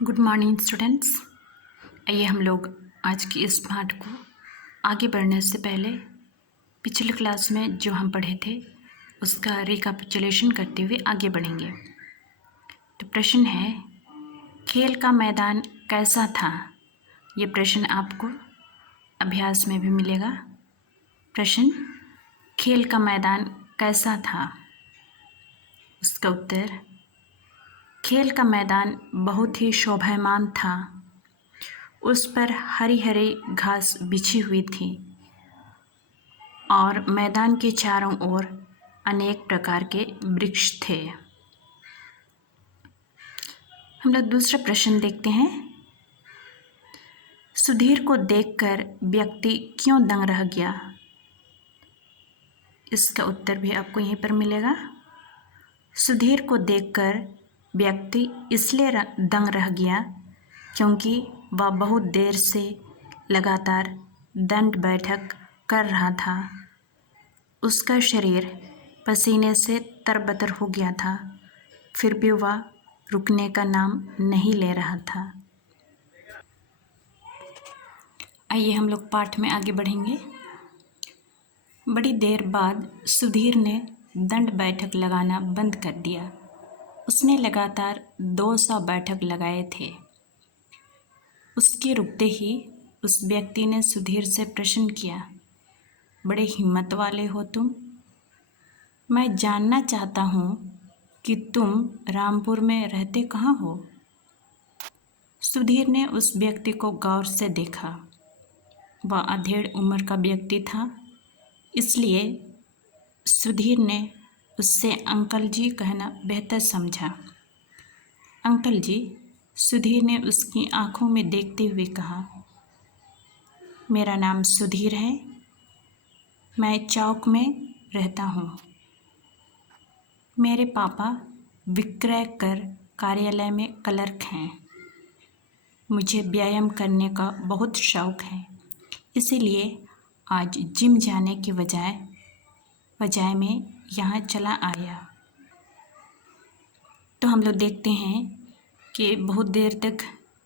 Good morning students. आइए हम लोग आज की इस पाठ को आगे बढ़ने से पहले पिछले क्लास में जो हम पढ़े थे उसका रिकैपिचुलेशन करते हुए आगे बढ़ेंगे। तो प्रश्न है, खेल का मैदान कैसा था? ये प्रश्न आपको अभ्यास में भी मिलेगा। प्रश्न, खेल का मैदान कैसा था? उसका उत्तर, खेल का मैदान बहुत ही शोभायमान था। उस पर हरी हरी घास बिछी हुई थी और मैदान के चारों ओर अनेक प्रकार के वृक्ष थे। हम लोग दूसरा प्रश्न देखते हैं। सुधीर को देखकर व्यक्ति क्यों दंग रह गया? इसका उत्तर भी आपको यहीं पर मिलेगा। सुधीर को देखकर व्यक्ति इसलिए दंग रह गया क्योंकि वह बहुत देर से लगातार दंड बैठक कर रहा था। उसका शरीर पसीने से तरबतर हो गया था, फिर भी वह रुकने का नाम नहीं ले रहा था। आइए हम लोग पाठ में आगे बढ़ेंगे। बड़ी देर बाद सुधीर ने दंड बैठक लगाना बंद कर दिया। उसने लगातार 200 बैठक लगाए थे। उसके रुकते ही उस व्यक्ति ने सुधीर से प्रश्न किया, बड़े हिम्मत वाले हो तुम। मैं जानना चाहता हूँ कि तुम रामपुर में रहते कहाँ हो? सुधीर ने उस व्यक्ति को गौर से देखा। वह अधेड़ उम्र का व्यक्ति था, इसलिए सुधीर ने उससे अंकल जी कहना बेहतर समझा। अंकल जी, सुधीर ने उसकी आंखों में देखते हुए कहा। मेरा नाम सुधीर है, मैं चौक में रहता हूँ। मेरे पापा विक्रय कर कार्यालय में क्लर्क हैं। मुझे व्यायाम करने का बहुत शौक है, इसीलिए आज जिम जाने के बजाय मैं यहाँ चला आया। तो हम लोग देखते हैं कि बहुत देर तक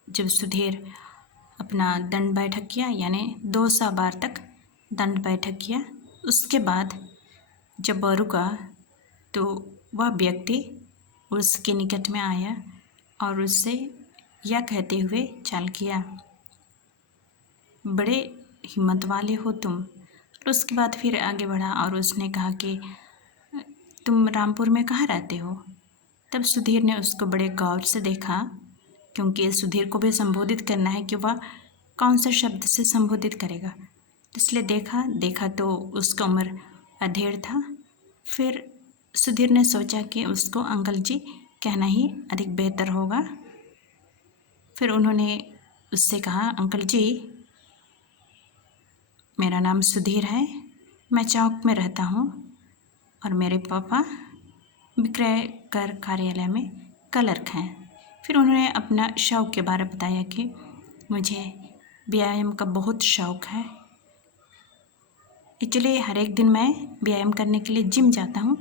जब सुधीर अपना दंड बैठक किया, यानी 200 बार तक दंड बैठक किया, उसके बाद जब वह रुका तो वह व्यक्ति उसके निकट में आया और उससे यह कहते हुए चाल किया, बड़े हिम्मत वाले हो तुम। तो उसके बाद फिर आगे बढ़ा और उसने कहा कि तुम रामपुर में कहाँ रहते हो? तब सुधीर ने उसको बड़े गौर से देखा, क्योंकि सुधीर को भी संबोधित करना है कि वह कौन सा शब्द से संबोधित करेगा। इसलिए देखा तो उसका उम्र अधेड़ था। फिर सुधीर ने सोचा कि उसको अंकल जी कहना ही अधिक बेहतर होगा। फिर उन्होंने उससे कहा, अंकल जी, मेरा नाम सुधीर है, मैं चौक में रहता हूँ और मेरे पापा विक्रय कर कार्यालय में क्लर्क हैं। फिर उन्होंने अपना शौक़ के बारे में बताया कि मुझे व्यायाम का बहुत शौक़ है। एक्चुअली हर एक दिन मैं व्यायाम करने के लिए जिम जाता हूँ,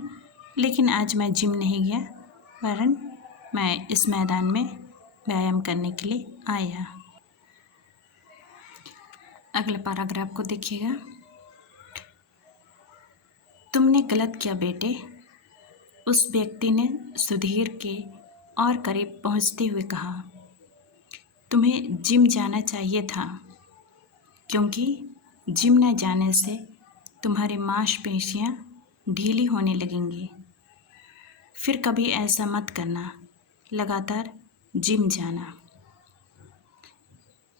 लेकिन आज मैं जिम नहीं गया, वरन मैं इस मैदान में व्यायाम करने के लिए आया। अगला पैराग्राफ को देखिएगा। तुमने गलत किया बेटे, उस व्यक्ति ने सुधीर के और करीब पहुंचते हुए कहा। तुम्हें जिम जाना चाहिए था, क्योंकि जिम न जाने से तुम्हारी मांसपेशियां ढीली होने लगेंगी। फिर कभी ऐसा मत करना, लगातार जिम जाना।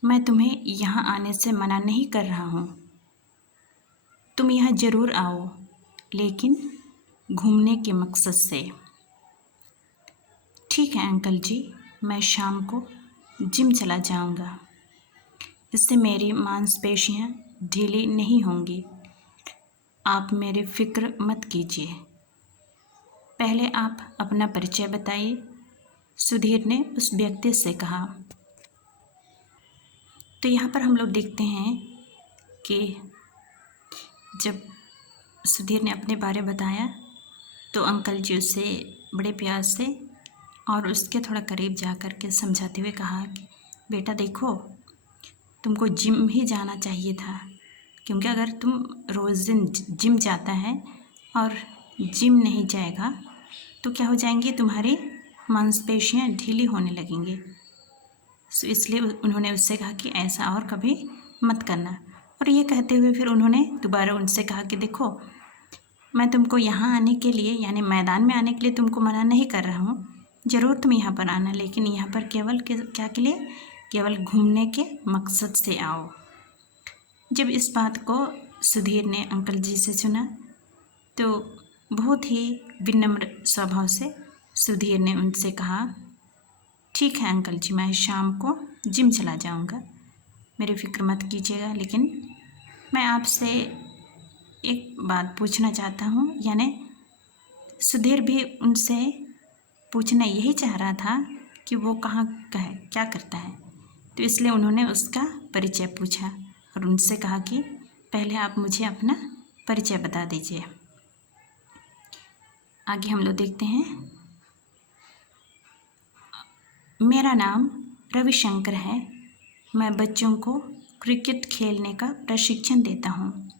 मैं तुम्हें यहाँ आने से मना नहीं कर रहा हूँ, तुम यहाँ ज़रूर आओ, लेकिन घूमने के मकसद से। ठीक है अंकल जी, मैं शाम को जिम चला जाऊँगा, इससे मेरी मांसपेशियाँ ढीली नहीं होंगी। आप मेरी फ़िक्र मत कीजिए। पहले आप अपना परिचय बताइए, सुधीर ने उस व्यक्ति से कहा। तो यहाँ पर हम लोग देखते हैं कि जब सुधीर ने अपने बारे बताया तो अंकल जी उससे बड़े प्यार से और उसके थोड़ा करीब जा कर के समझाते हुए कहा कि बेटा देखो, तुमको जिम ही जाना चाहिए था, क्योंकि अगर तुम रोज़ दिन जिम जाता है और जिम नहीं जाएगा तो क्या हो जाएंगी, तुम्हारी मांसपेशियाँ ढीली होने लगेंगी। सो इसलिए उन्होंने उससे कहा कि ऐसा और कभी मत करना। और ये कहते हुए फिर उन्होंने दोबारा उनसे कहा कि देखो, मैं तुमको यहाँ आने के लिए यानी मैदान में आने के लिए तुमको मना नहीं कर रहा हूँ, ज़रूर तुम यहाँ पर आना, लेकिन यहाँ पर केवल क्या के लिए, केवल घूमने के मकसद से आओ। जब इस बात को सुधीर ने अंकल जी से सुना तो बहुत ही विनम्र स्वभाव से सुधीर ने उनसे कहा, ठीक है अंकल जी, मैं शाम को जिम चला जाऊंगा, मेरी फ़िक्र मत कीजिएगा, लेकिन मैं आपसे एक बात पूछना चाहता हूँ। यानी सुधीर भी उनसे पूछना यही चाह रहा था कि वो कहाँ का है, क्या करता है, तो इसलिए उन्होंने उसका परिचय पूछा और उनसे कहा कि पहले आप मुझे अपना परिचय बता दीजिए। आगे हम लोग देखते हैं। मेरा नाम रविशंकर है, मैं बच्चों को क्रिकेट खेलने का प्रशिक्षण देता हूँ।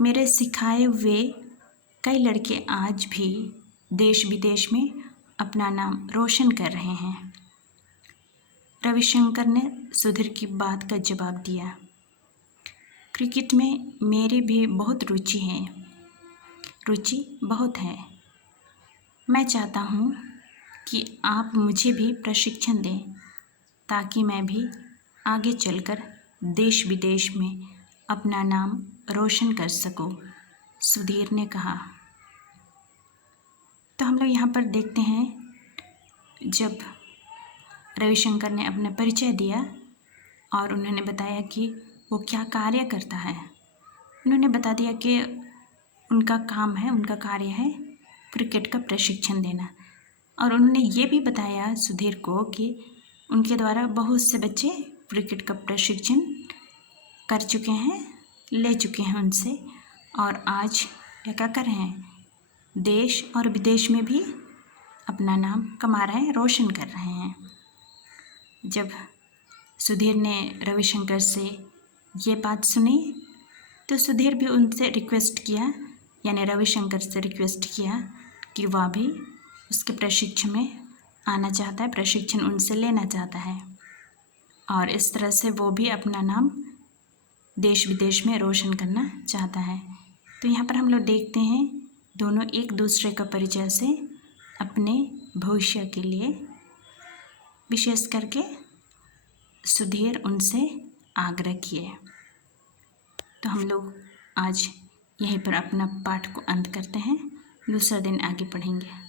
मेरे सिखाए हुए कई लड़के आज भी देश विदेश में अपना नाम रोशन कर रहे हैं। रविशंकर ने सुधीर की बात का जवाब दिया। क्रिकेट में मेरी भी बहुत रुचि है, रुचि बहुत है। मैं चाहता हूँ कि आप मुझे भी प्रशिक्षण दें ताकि मैं भी आगे चलकर देश विदेश में अपना नाम रोशन कर सकूं, सुधीर ने कहा। तो हम लोग यहाँ पर देखते हैं, जब रविशंकर ने अपना परिचय दिया और उन्होंने बताया कि वो क्या कार्य करता है, उन्होंने बता दिया कि उनका काम है, उनका कार्य है क्रिकेट का प्रशिक्षण देना। और उन्होंने ये भी बताया सुधीर को कि उनके द्वारा बहुत से बच्चे क्रिकेट का प्रशिक्षण कर चुके हैं, ले चुके हैं उनसे, और आज क्या कर रहे हैं, देश और विदेश में भी अपना नाम कमा रहे हैं, रोशन कर रहे हैं। जब सुधीर ने रविशंकर से ये बात सुनी तो सुधीर भी उनसे रिक्वेस्ट किया, यानी रविशंकर से रिक्वेस्ट किया कि वह भी उसके प्रशिक्षण में आना चाहता है, प्रशिक्षण उनसे लेना चाहता है, और इस तरह से वो भी अपना नाम देश विदेश में रोशन करना चाहता है। तो यहाँ पर हम लोग देखते हैं दोनों एक दूसरे का परिचय से अपने भविष्य के लिए विशेष करके सुधीर उनसे आग्रह किए। तो हम लोग आज यहीं पर अपना पाठ को अंत करते हैं, दूसरा दिन आगे पढ़ेंगे।